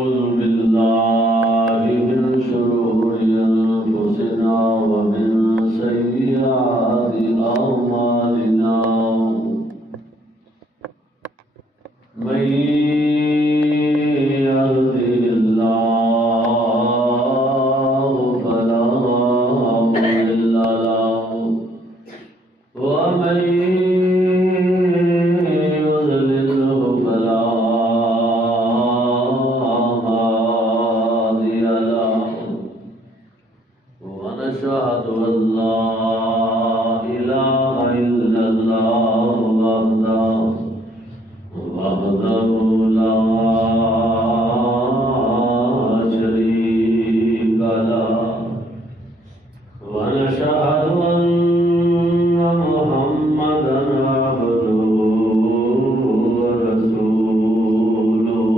ونعوذ بالله من شرور أنفسنا ومن سيئات أعمالنا من يهده الله فلا مضل له ومن يضلله فلا هادي له ونشهد أن لا إله إلا الله وحده لا شريك له ونشهد أن محمدا عبده ورسوله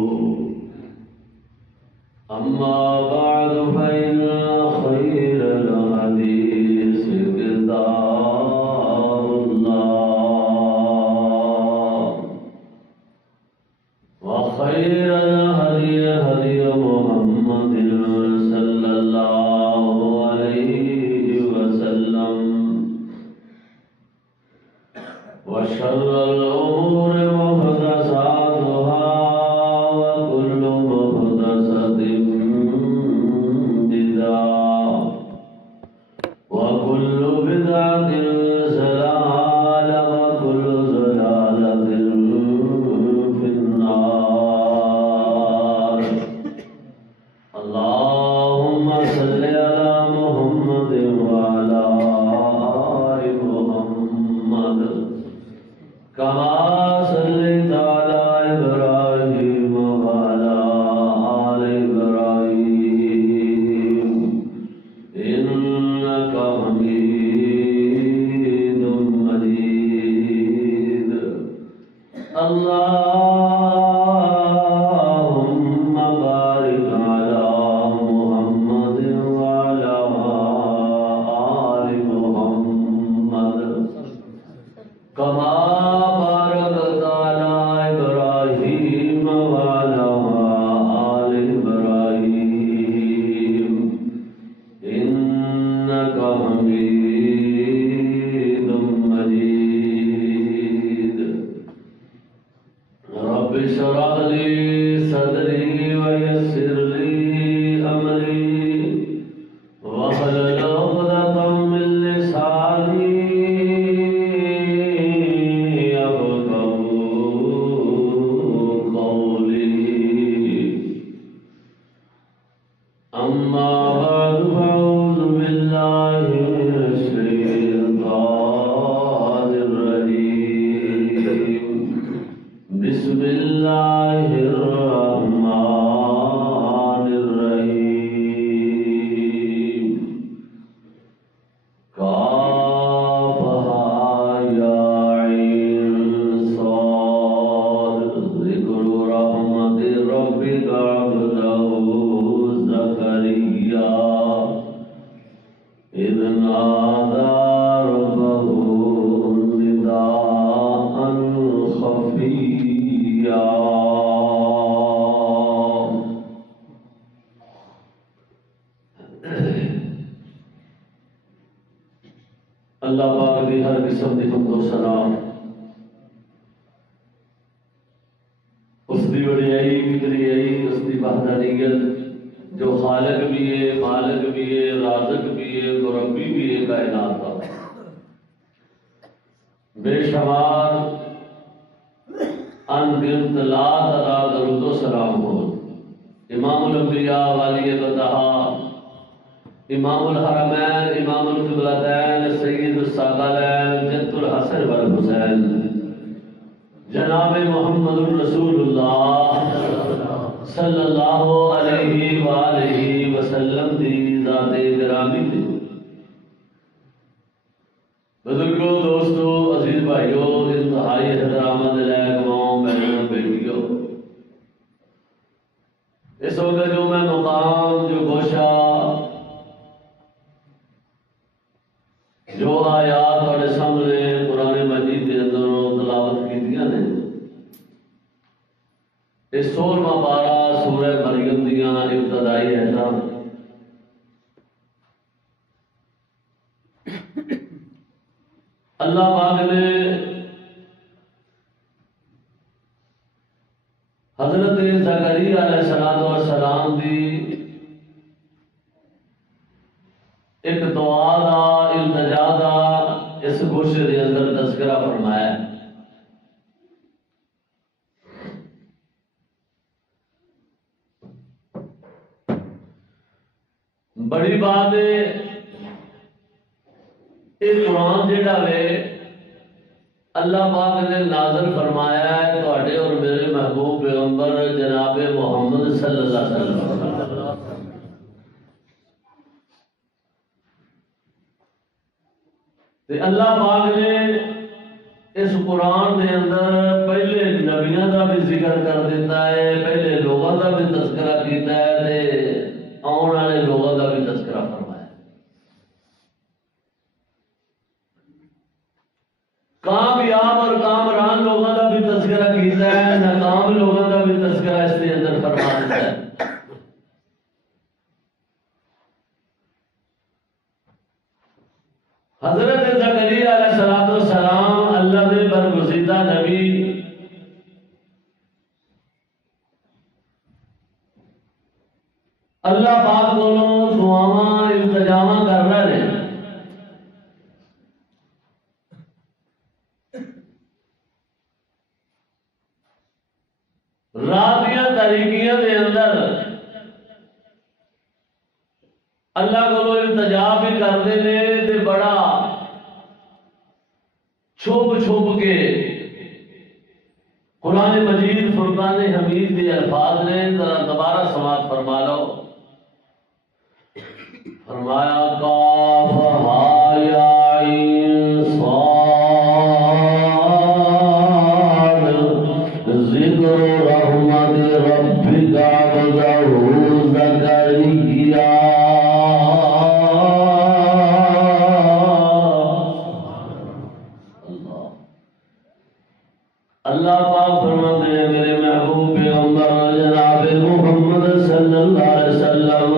أما بعد فإن خير الحديث كتاب الله وخير الهدي هدي محمد صلى الله عليه وسلم وشر الأمور محدثاتها وكل محدثة بدعة وكل بدعة ضلالة وكل ضلالة في النار اللهم صل على محمد وعلى آل محمد كما صليت على إبراهيم وعلى آل إبراهيم إنك حميد مجيد اللهم بارك على محمد وعلى آل محمد كما باركت على إبراهيم وعلى آل إبراهيم إنك حميد مجيد رب اشرح لي صدري ويسر لي أمري واحلل عقدة من لساني يفقهوا قولي أما بعد فأعوذ بالله من الشيطان الرجيم بسم الله الرحمن الرحيم كافها يا عين صاد ذكر رحمة ربك عبده زكريا إذ نادى ربه نداء خفيا اللہ پاک دی ہر قسم دی حمد و سلام اس دی وڈیائی کبریائی اس دی وحدانیت جو خالق بھی ہے مالک بھی ہے رازق بھی ہے مربی بھی ہے کائنات کا بے شمار انگنت لا تعداد درود و سلام ہو امام الانبیاء والی بتہا امام الحرمین امام القبلتین سید الثقلین جد الحسن والحسین جناب محمد رسول اللہ صلی اللہ علیہ وآلہ وسلم دی ذات گرامی دی بزرگوں دوستو عزیز بھائیو انتہائی احترامات علیکم بہنوں بیٹیوں اس وقت جو میں مقام جو گوشہ جو آیات اور سامنے قرآن مجید کے اندر تلاوت کی دیا نے اس 16واں پارہ سورہ مریم اللہ پاک نے حضرت زکریا علیہ السلام دی ایک دعا دا التجا دا اس گوشے دے اندر تذکرہ فرمایا ہے۔ بڑی بات ہے یہ قرآن جڑا وے اللہ پاک نے نازل فرمایا ہے تواڈے اور میرے محبوب پیغمبر جناب محمد صلی اللہ علیہ وسلم۔ اللہ پاک نے اس قرآن دے اندر پہلے نبیوں کا بھی ذکر کر دیتا ہے، پہلے لوگوں کا بھی تذکرہ کیتا ہے تے آنے والے لوگوں کا بھی تذکرہ فرمایا۔ کامیاب اور کامران لوگوں کا بھی تذکرہ کیتا ہے، ناکام لوگوں کا بھی تذکرہ اس کے اندر فرما دیتا ہے۔ حضرت زکریا علیہ السلام اللہ دے برگزیدہ نبی اللہ پاک کولوں دعاواں التجاواں کر رہے ہیں۔ رات دیاں تاریکیاں دے اندر اللہ کو التجا بھی کرتے ہیں تے بڑا چھپ چھپ کے قرآن مجید فرقان حمید کے الفاظ نے ذرا دوبارہ سماعت فرما لو۔ فرمایا کاف ہا یا عین صاد ذکر رحمت ربک عبدہ زکریا۔ اللہ پاک فرماتے ہیں میرے محبوب پیغمبر جناب محمد صلی اللہ علیہ وسلم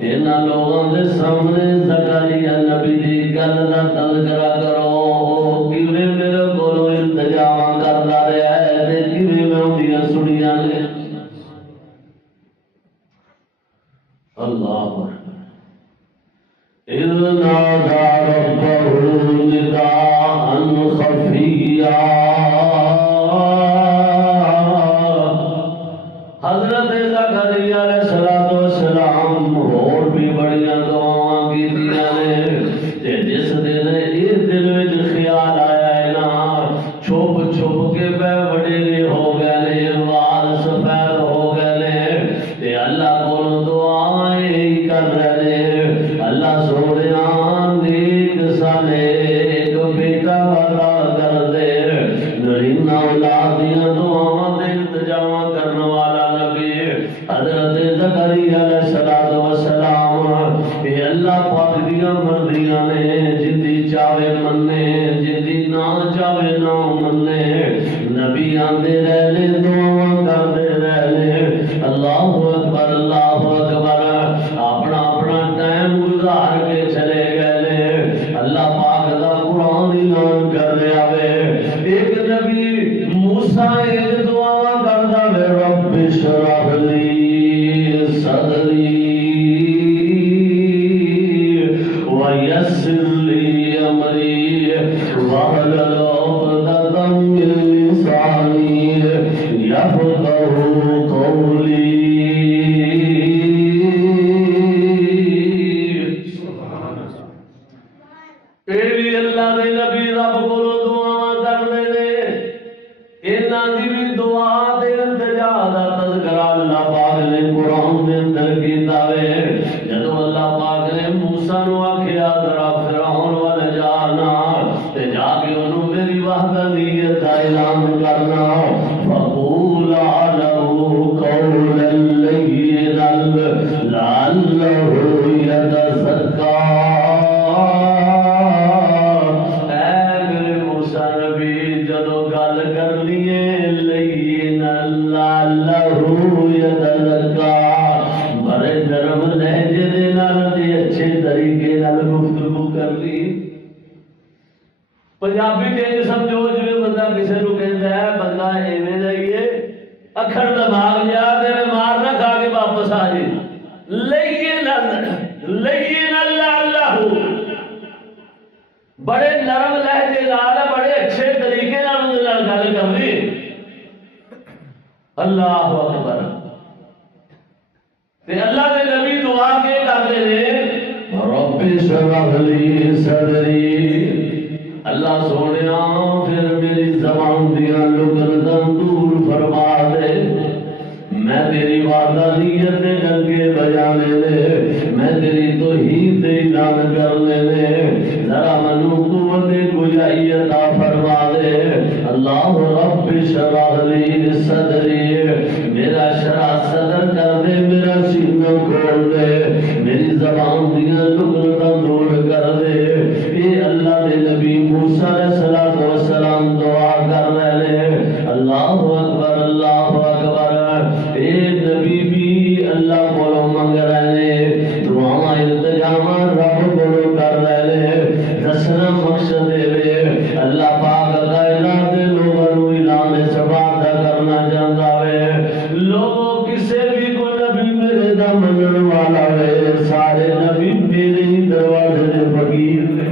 انہاں لوگوں کے سامنے زکریا نبی دی گل دا تذکرہ کرو، کیویں میرے کولوں التجاواں کردا رہیا ہے تے کیویں میں اونیاں سنیاں نے۔ اللہ اکبر۔ اذ نادى ربه نداء خفيا، حضرت زکریا علیہ السلام اور بھی بڑیاں دعاواں کیتیاں نے تے جس دن یہ دل وچ خیال آیا ہے نا چھپ چھپ کے بے وڈیرے ہو گئے نے، وال سفید ہو گئے نے تے اللہ کول دعائیں کر رہے نے۔ اللہ سونیا نیک سالے ایک بیٹا عطا کر دے، نرینہ اولاد دیاں دعاواں تے التجاواں کرنے والا نبی حضرت زکریا علیہ السلام یہ اللہ پاک دیاں مرضیاں نے، جندی چاہے منے جندی نہ چاہے نہ منے، نبی آندے رہنے دعاواں کردے رہنے۔ اللہ اکبر اللہ اکبر۔ اپنا اپنا ٹائم گزار کے چلے گئے، اللہ پاک دا قرآن اعلان کر رہا ہے۔ ایک نبی موسیٰ ایک دعا کردا ہے، رب اشرح لی صدری ویسر لی امری واحلل عقدۃ من لسانی یفقہوا قولی۔ اے بھی اللہ دے نبی رب کولوں دعاواں کردے نے، انہاں دی بھی دعا تے التجا دا تذکرہ اللہ پاک نے قرآن دے اندر کیتا بڑے نرم لہجے نال بڑے اچھے طریقے نال اون دے نال گل کرنی. اللہ اکبر. تے اللہ دے نبی دعا کے کرتے نے رب اشرح لی صدری. اللہ سونیا پھر میری زبان دیاں لغتاں دور فرما دے. میں تیری وحدانیت دے ننگے بیانے دے. میں تیری توحید دے اعلان کرنے دے. ذرا منو قوت گویائی عطا فرما دے. اللہ رب اشرح لی صدری. میرا شرح صدر کر دے. میرا سینہ کھول دے. میری زبان دیاں لغتاں دور کر دے. اے اللہ دے نبی موسیٰ علیہ السلام دعا کر رہے ہیں. اللہ اکبر اللہ اکبر. اے نبی بھی اللہ بولو منگ رہے ہیں. دعا التجامہ رب بولو کر رہے ہیں. دسنا مقصد دے اللہ پاک کائنات دے لوگوں اعلان شفاعت کرنا چاہتا ہے. لوگوں کسے بھی کوئی نبی میرے دا منن والا ہے. سارے نبی میرے ہی دروازے دے فقیر نے.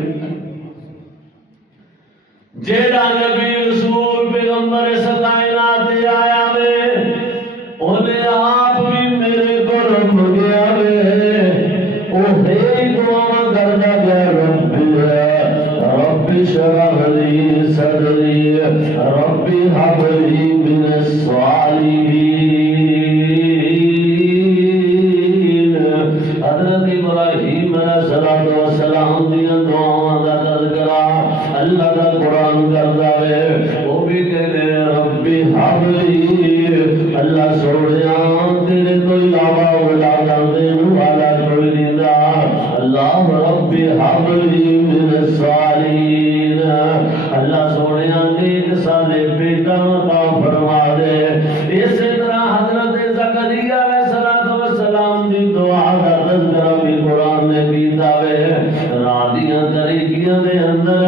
جیڑا نبی رسول پیغمبر اس کائنات دے آیا وے انہیں آپ بھی میرے کو رب گیا وے. او ہے دعا کردا گیا رب اشرح لی صدری رب هب لی من الصالحین. حضرت ابراہیم علیہ السلام دیاں دعاواں دا تذکرہ اللہ دا قرآن کردا ہے. وہ بھی کہتے ہیں رب هب لی. اللہ سونیا تیرے تو علاوہ اولاد دین والا کوئی نہیں دا. اللہ رب هب لی من الصالحین. اللہ سونیا نیک صالح بیٹا عطا فرما دے. اسی طرح حضرت زکریا علیہ السلام دی دعا دا تذکرہ بھی قرآن نے کیتا ہے. رادیاں طریقیاں دے اندر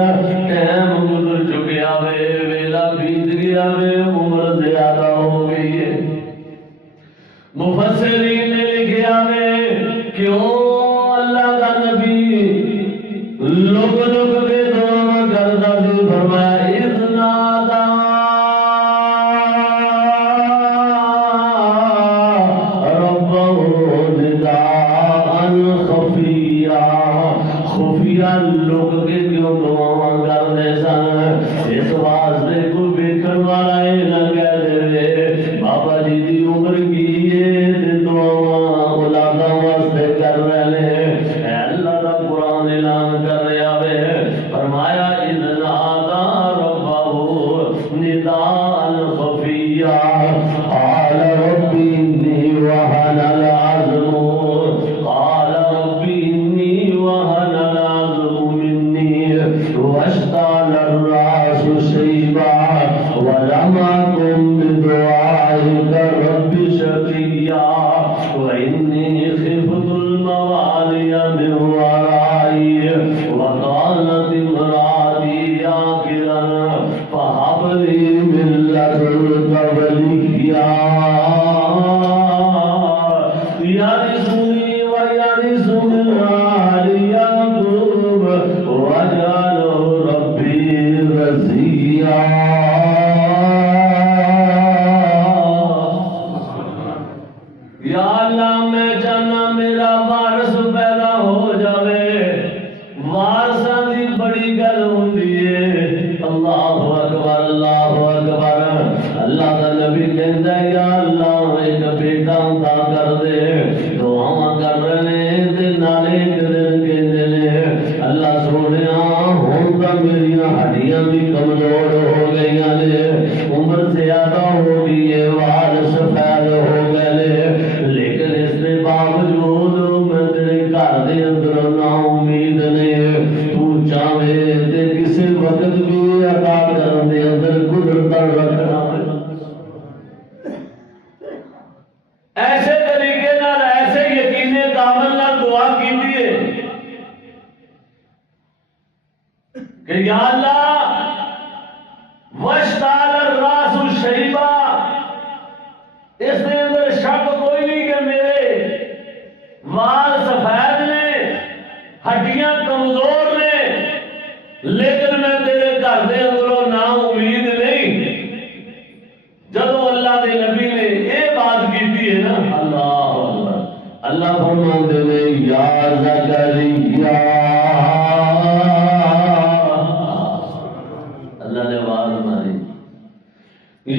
ٹائم گزر چکیا وے. ویلا بیت گیا وے. عمر زیادہ ہو گئی ہے. مفسرین نے لکھیا وے کیوں اللہ کا نبی لوگ لوگ کے دعا کرتا سی. فرمایا اذ نادا ربہ نداء خفیہ. خفیہ لوگ کے کیوں دعا کرتے سن. اس واسطے کوئی ویکھن والا یہ نہ کہہ دے بابا جی دی عمر کی ہے تے دعاواں اولاداں واسطے کر رہے ہیں. اے اللہ دا قرآن اعلان کر رہا ہے. فرمایا اذ نادا ربہ نداء خفیہ قال رب انی وہن العظم قال رب انی وہن العظم منی واشتعل الراس شیبا ولم اکن بدعائک رب شقیا وانی خفت الموالی من ورائی وكانت امرأتي عاقرا فهب لي من لدنك وليا يرثني ويرث من آل يعقوب واجعله ربي رضيا. یا اللہ میں چاہنا میرا وارث پیدا ہو جاوے. وارثاں دی بڑی گل ہوندی ہے. اللہ اکبر اللہ اکبر. اللہ کا نبی کہندا ہے یا اللہ ایک بیٹا عطا کر دے. دعاواں کر رہے ہیں تے نالے ایک دن کہندے نے اللہ سونیا ہن تاں میریاں ہڈیاں بھی کمزور ہو گئیاں نے. عمر زیادہ ہو گئی ہے. وارث پیدا ہو گئے نے. لیکن اس کے باوجود میں تیرے گھر دے اندر نا امید نے. تو چاہے تے کسی وقت بھی عطا کرن دے اندر قدرت رکھنا. ایسے طریقے نال ایسے یقین کامل نال دعا کیتی ہے کہ یا اللہ واشتعل الراس شیبا. اس کے اندر شک کوئی نہیں کہ میرے وال سفید نے ہڈیاں کمزور نے اللہ فرماتے ہیں یا زکریا، اللہ نے آواز ماری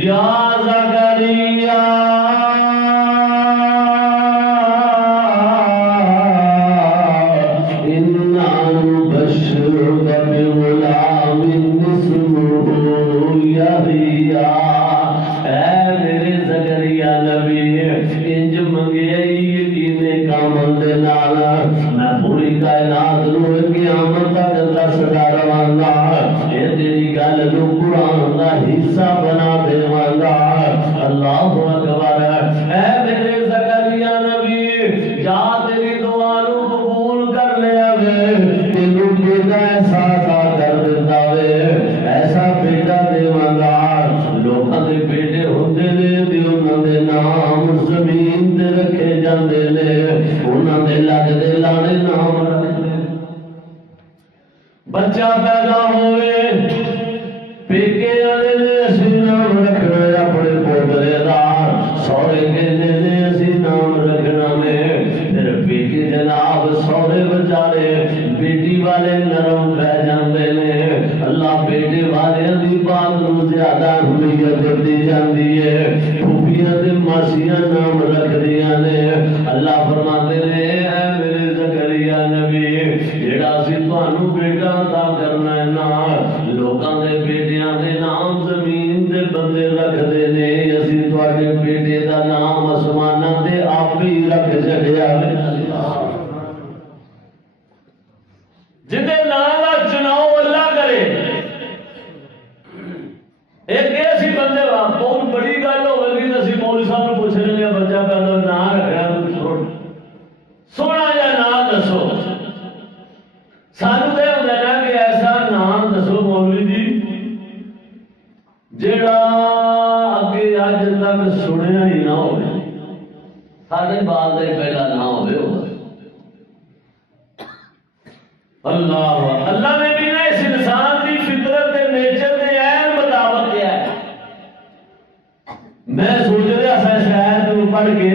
یا زکریا بچہ پیدا ہوئے پیکے والے نے اسی نام رکھنا اپنے پوترے دا، سورے کہتے نے اسی نام رکھنا میں، پھر پیکے جناب سورے بچارے بیٹی والے نرم پہ جاندے نے، اللہ بیٹے والے دی بات نو زیادہ اہمیت دی جاندی ہے، پھوپھیاں تے ماسیاں نام رکھ دیاں نے۔ اللہ فرماتے نے اے میرے زکریا نبی جیڑا سی تانوں بیٹا عطا کرنا ہے نا، لوکاں دے بیٹیاں دے نام زمین دے بندے رکھ دے نے، اسی تواڈے بیٹے دا نام آسماناں تے آپ ہی رکھ چھڈیا ہے۔ جدے نام دا چناؤ اللہ کرے، ایک ایسی بندے بہت بڑی گل ہوگی کہ اسی مولوی صاحب کو پوچھ رہے ہیں بچہ پیدا نام رکھا سونا یا نام دسو، سانو تو ہوتا ہے کہ ایسا نام دسو مولوی جی جیڑا اگے اج تک سنیا ہی نہ ہو، سارے بال کا پہلا نام ہو۔ اللہ اللہ نے بھی نا اس انسان کی فطرت کے نیچر کے عین مطابق کیا ہے۔ میں سوچ رہا تھا شاید پڑھ کے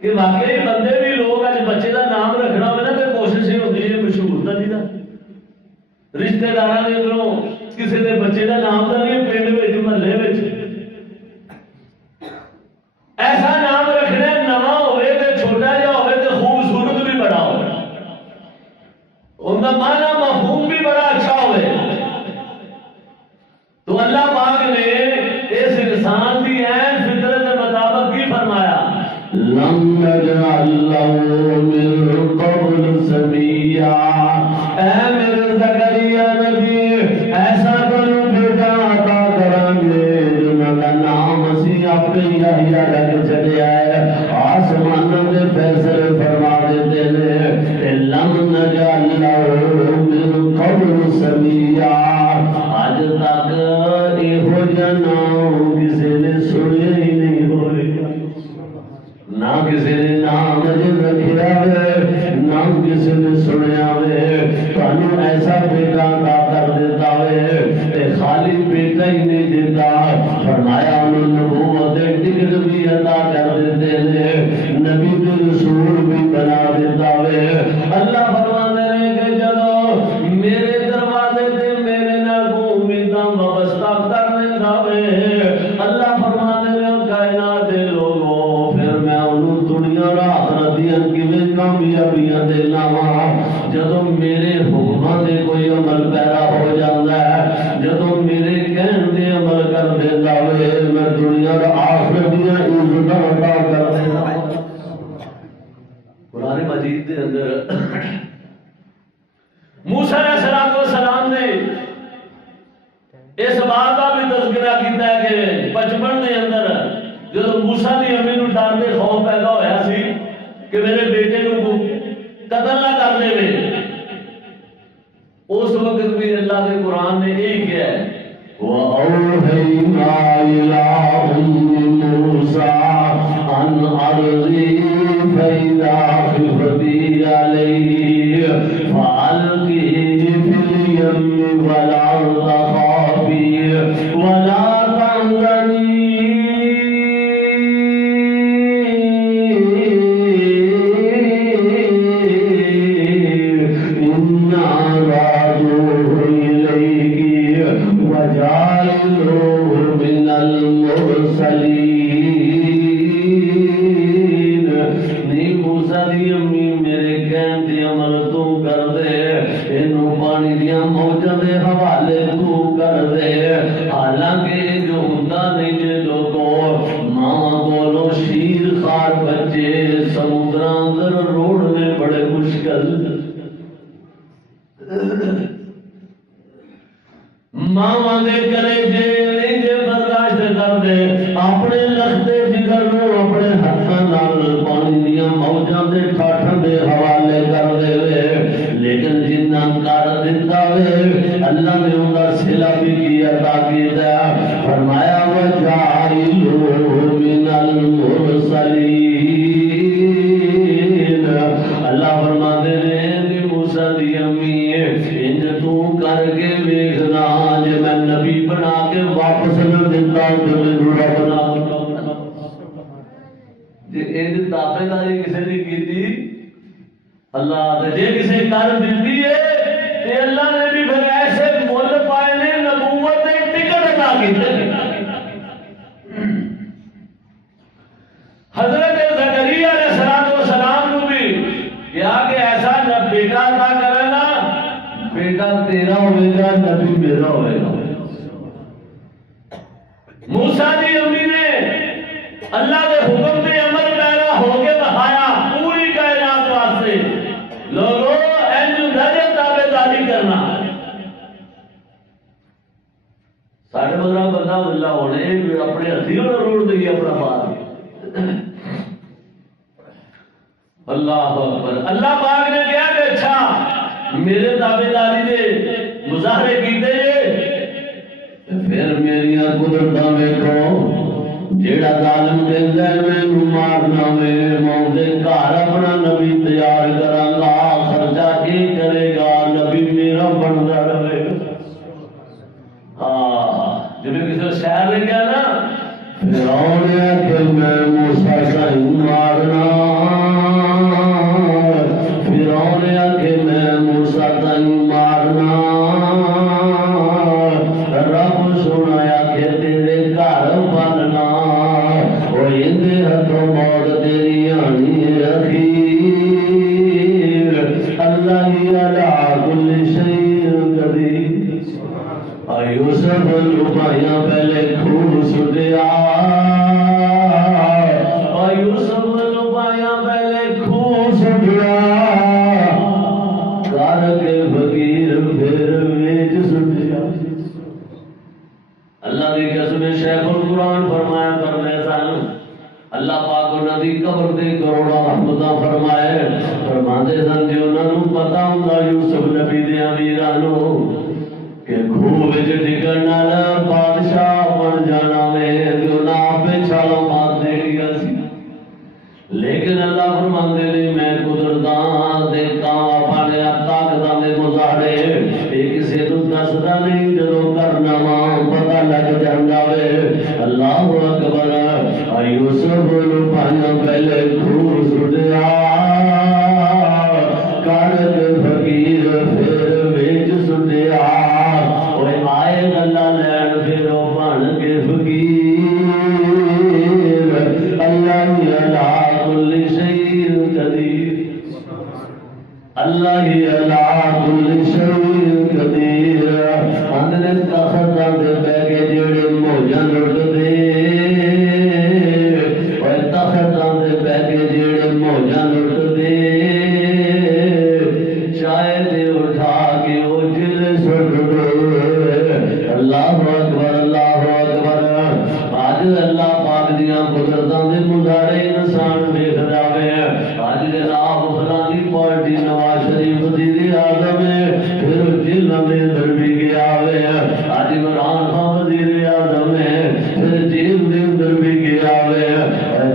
کہ واقعی بندے بھی لوگ اج بچے کا نام رکھنا ہو نا تو کوشش یہ ہوتی ہے مشہور کا نہیں تھا، رشتے دار کے ادھروں کسی کے بچے کا نام تو نہیں، پنڈ محلے ایسا نام رکھنا نواں ہوئے تو چھوٹا جہا ہوئے تو خوبصورت بھی بڑا ہو، ان کا معنی مفہوم بھی بڑا اچھا ہوئے۔ تو اللہ پاک نے اس انسان کی عین فطرت کے مطابق کی فرمایا لم نجعل له من قبل سمیا، اے میرے زکریا نبی ایسا کرو بیٹا عطا کریں گے جنہاں کا نام اسی آپ یحییٰ رکھ چھڈیا ہے، آسمانوں کے فیصلے فرما دیتے ہیں۔ لم نجعل له من قبل سمیا، آج تک یہ نام کسی نے سنیا ہی نہیں ہوئے، نہ کسی نے نام رکھا ہے نہ کسی نے سنیا ہے۔ تانوں ایسا بیٹا عطا کر دیتا ہے، خالی بیٹا ہی نہیں دیتا، فرمایا انہوں نبوت ٹکٹ بھی عطا کر دیتے ہیں، نبی رسول بھی بنا دیتا ہے۔ اللہ فرماتے ہیں کہ جدو میرے دروازے تے میرے نال امیداں وابستہ کر لیتا ہے، اللہ فرماتے ہیں کائنات دے لوگوں پھر میں انہوں دنیا اور آخرت دیاں کیویں کامیابیاں دینا وا، جدو میرے حکماں دے کوئی عمل پیرا ہو جاتا ہے، جدو میرے کہن دے عمل کر دیتا ہے، میں دنیا اور آخرت دیاں عزتاں عطا کر دیتا ہوں۔ قرآن مجید دے اندر موسیٰ علیہ السلام نے اس بات کا بھی تذکرہ کیتا ہے کہ بچپن کے اندر جب موسیٰ کی امی نو ڈر کے خوف پیدا ہویا سی کہ میرے بیٹے کو قتل نہ کر دے، اس وقت بھی اللہ کے قرآن نے یہی کیا ہے وَأَوْحَيْنَا إِلَىٰ أُمِّ مُوسَىٰ أَنْ أَرْضِعِهِ فَإِذَا خِفْتِ عَلَيْهِ فَأَلْقِهِ فِي الْيَمِّ وَلَا تَخَافِي وَلَا تَحْزَنِي بچے سمندر اندر روڑنے بڑے مشکل ماما دے کلیجے نہیں جے برداشت کر دے اپنے لختے جگر نو اپنے ہاتھاں نال پانی دیاں موجاں دے ٹھاٹھاں دے حوالے کر دے لیکن جنہ کر دیتا وے اللہ نے ان کا صلہ بھی کی عطا کیتا فرمایا وجعلوا من المرسلین اللہ فرماتے ہیں موسیٰ دی امی انج تو کر کے ویکھنا جے میں نبی بنا کے واپس نہ دیتا تو میں بنا جے انج تابے داری کسے نے کیتی اللہ دے جے کسے کر دیتی ہے تے اللہ نے بھی پھر ایسے مول پائے نے نبوت دے ٹکٹ عطا کیتے حضرت زکریا علیہ السلام کو بھی کیا کہ ایسا نہ بیٹا عطا کرے نا بیٹا تیرا ہوئے گا نبی میرا ہوئے گا موسیٰ دی امی نے اللہ کے حکم دے عمل پیرا ہو کے بخایا پوری کائنات واسطے لوگوں اینجو درجہ تابع داری کرنا ساڑھے بدرہ بندہ اللہ ہونے اپنے ہتھیوں نے روڑ دئی اپنا بات اللہ اکبر اللہ پاک نے کیا کہ اچھا میرے تابع داری نے مظاہرے کیتے پھر میریاں قدرتاں ویکھو جیڑا ظالم کہندا ہے مینوں مارنا میں موندے گھر اپنا نبی تیار کراں گا خرچہ کی کرے گا نبی میرا بندا رہے گا جب کسی شہر لے گیا نا فرعون نے کہ میں موسیٰ کا مارنا فرعون نے کہ میں موسیٰ کا مارنا رب سنایا کہ تیرے گھر بننا وہ اندے ہاتھوں موت تیری آنی اخیر اللہ ہی علی کل شیء قدیر یوسف لبھائیاں پہلے کھو سٹیا یوسف لبھائیاں پہلے کھو سٹیا کر کے فقیر پھر ویچ سٹیا اللہ دی قسم شیخ القرآن فرمایا کرنے سن اللہ پاک انہاں دی قبر دے کروڑا رحمتاں فرمائے فرماندے سن جے انہاں نوں پتہ ہوندا یوسف نبی دے امیراں نوں کہ کھوہ وچ ڈگن نال بادشاہ بن جانا میں جو نا پہ چھالوں مار دے گیا سی لیکن اللہ فرماندے نے میں قدرتاں دیکھتا اپنے طاقتاں دے مظاہرے ایک سے تو دسدا نہیں جدوں کرنا وا پتہ لگ جاندا وے اللہ اکبر یوسف نوں پایا پہلے کھوہ سٹیا کر کے فقیر پھر وچ سٹیا آئے اللہ لین پھر وہ بن کے فقیر اللہ ہی علی کل شیء قدیر اللہ ہی علی کل شیء قدیر اندر تخت دے بہ کے جڑے موجاں لٹ دے اوے تخت دے بہ کے جڑے موجاں لٹ دے شاید اٹھا کے وہ جل سٹ دے اللہ اکبر آج اللہ پاک دیاں قدرتاں دے مظاہرے انسان ویکھدا وے آج جناب فلانی پارٹی نواز شریف وزیر اعظم ہے پھر جیل دے اندر بھی گیا وے آج عمران خان وزیر اعظم ہے پھر جیل دے اندر بھی گیا وے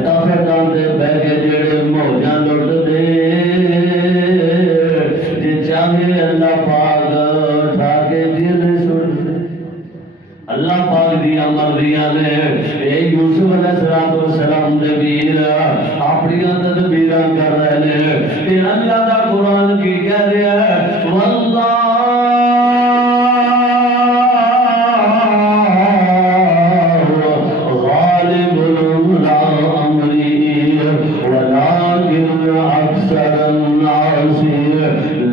تختاں دے بہ کے جڑے موجاں لٹ دے جے چاہے اللہ پاک اٹھا کے جیل اللہ پاک دیا مرضیاں نے اے یوسف علیہ السلام دے ویر اپنی تدبیراں کر رہے ہیں کہ اللہ دا قرآن کی کہہ رہا ہے واللہ غالب علی امری ولکن اکثر الناس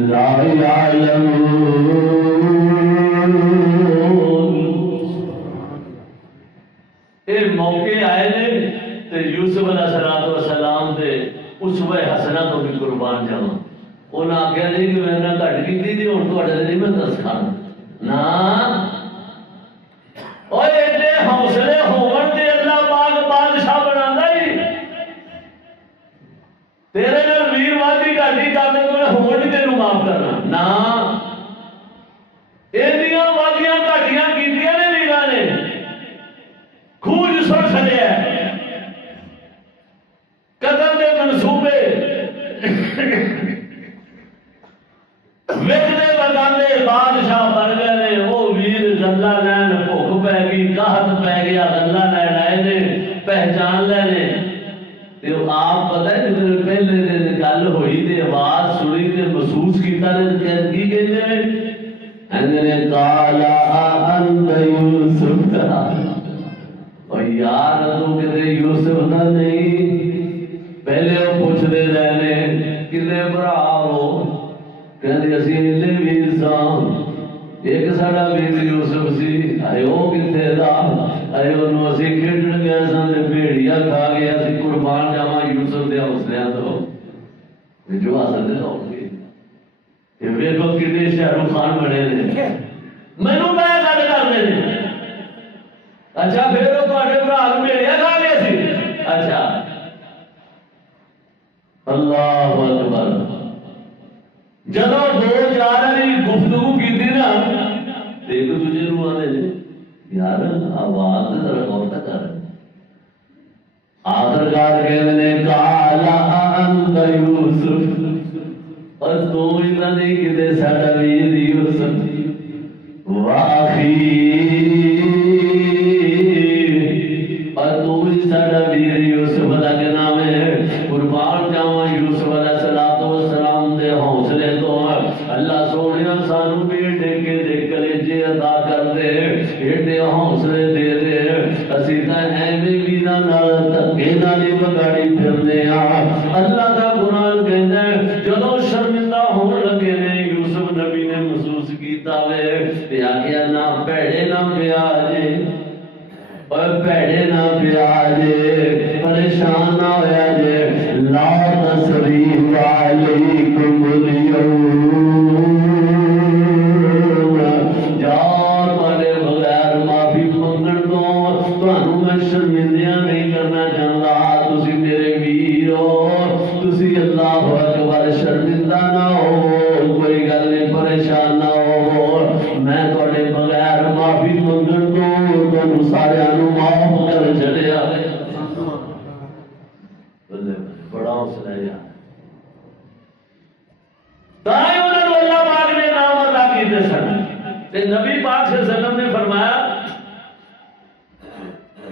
لا یعلمون موقع آئے نے تو یوسف علیہ السلام اسوہ حسنہ تو بھی قربان جاواں انہاں آکھیا جی کہ میں نہ گھٹ کیتی تے ہن تہاڈے تے نہیں میں دس کھانا نا اوے ایڈے حوصلے ہون تے اللہ پاک بادشاہ بناندا ہی تیرے نال ویر وادی گھاٹی کر دے تو ہون نہیں تینوں معاف کرنا نا ایڈیاں وادیاں گھاٹیاں کیتیاں نے ویراں نے کھوج سڑ چھڈیا قدم دے منصوبے ویکھدے وگاندے بادشاہ بن گئے نے وہ ویر گلا لین بھوک پی گئی قحط پی گیا گلا لین آئے نے پہچان لے نے تے آپ پتہ ہے جب پہلے دن گل ہوئی تے آواز سنی تے محسوس کیتا نے کی کہندے نے اننے قالا انت یوسف او یار تو کتے یوسف دا نہیں پہلے وہ پوچھدے رہنے کنے بھرا ہو کہندے اسی ایلے ویر ساں ایک ساڈا ویر یوسف سی آئے وہ کتے دا آئے انہوں اسی کھیڈن گئے سن تے بھیڑیا کھا گیا اسی قربان جاواں یوسف دے حوصلیاں تو جو حاصل دے ہو گئے یہ ویکھو کتنے شاہ رخ خان بنے نے مینوں میں گل کرنے نے اچھا پھر وہ تہاڈے بھرا نوں بھیڑیا کھا گیا سی اچھا اللہ اکبر جدو دو چار والی گفتگو کی نا ایک دوجے نو آدھے یار آواز ذرا غور تک کر آخرکار کہنے کالا انت یوسف اور تو اتنا نہیں کتے ساڈا ویر یوسف واخی اور تو بھی ساڈا ویر یوسف دا کے نام ہے قربان جاواں یوسف علیہ السلام دے حوصلے تو اللہ سونیا سانو بھی ڈیکے دے کلیجے عطا کر دے ایڈے حوصلے دے دے اسی تے ایویں ویراں نال دھکے نال ہی بگاڑی پھرنے ہاں اللہ دا قرآن کہندا ہے جدوں شرمندہ ہون لگے نے یوسف نبی نے محسوس کیتا وے تے آکھیا نہ بھڑے نہ پیا جے اور بھڑے نہ پیا جے پریشان نہ ہویا جے لا تصریف علیکم اليوم جان والے بغیر معافی منگن تو تانوں میں شرمندیاں نہیں کرنا چاہتا تسی میرے ویر ہو تسی اللہ اکبر شرمندہ نہ ہو کوئی گل نہیں پریشان نہ ہو میں تواڈے بغیر معافی منگن تو تانوں سارے نوں معاف کر چھڈیا بڑا حوصلہ ہے تائیں انہوں نے اللہ پاک نے نام عطا کیتے سن تے نبی پاک صلی اللہ علیہ وسلم نے فرمایا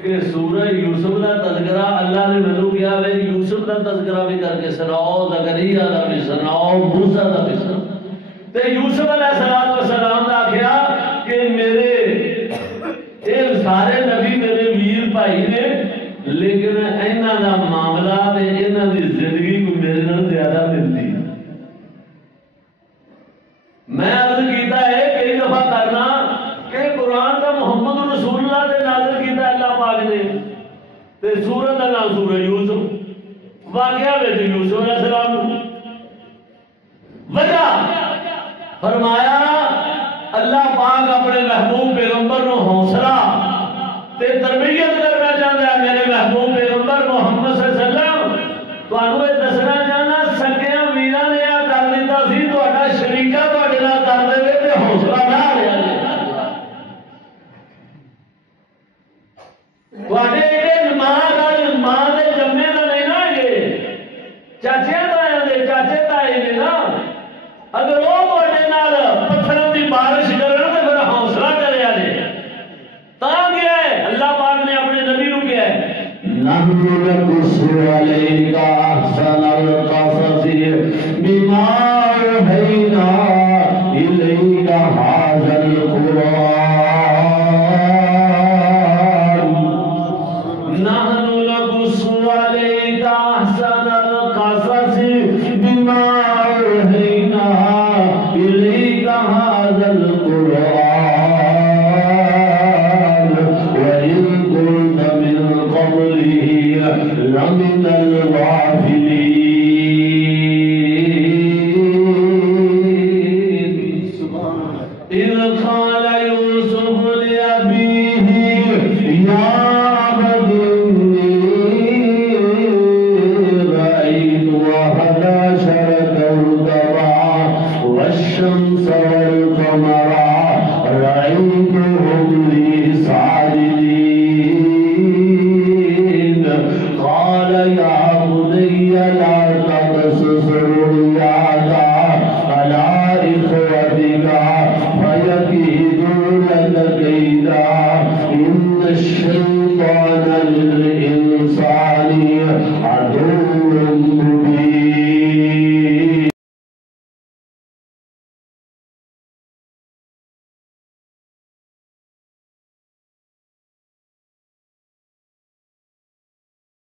کہ سورہ یوسف کا تذکرہ اللہ نے مینوں کیا وے یوسف کا تذکرہ بھی کر کے سناؤ زکریا دا بھی سناؤ موسیٰ دا بھی سناؤ تے یوسف علیہ السلام نے آکھیا کہ میرے اے سارے نبی میرے ویر بھائی نے لیکن انہاں دا معاملہ تے انہاں دی زندگی کو میرے نال زیادہ ملتی میں عرض کیتا ہے کئی دفعہ کرنا کہ قرآن کا محمد رسول اللہ نے نازل کیتا اللہ پاک نے تے سورۃ دا نام سورہ یوسف واقعہ وچ یوسف علیہ السلام وجہ فرمایا اللہ پاک اپنے محبوب پیغمبر نو حوصلہ تے تربیت کرنا چاہتا ہے میرے محبوب پیغمبر محمد صلی اللہ علیہ وسلم تانوں یہ دسنا چاہنا سکیاں ویراں نے آ کر دیتا سی تہاڈا شریکہ تہاڈے نال کر دے تے حوصلہ نہ لیا تہاڈے ایڈے ماں دے جمے دا نہیں نا یہ چاچے تایا دے چاچے تائے نے نا اگر وہ تہاڈے نال پتھراں دی بارش کرن تے پھر حوصلہ کریا جے تاں کیا ہے اللہ پاک نے اپنے نبی نو کیا ہے نحن نقص عليك أحسن القصص بما أوحينا إليك هذا القرآن نحن نقص عليك أحسن القصص بما أوحينا إليك هذا القرآن لمن الغافلين یا بنی لا تقصص رؤیاک علی اخوتک فیکیدوا لک کیدا ان الشیطان للانسان عدو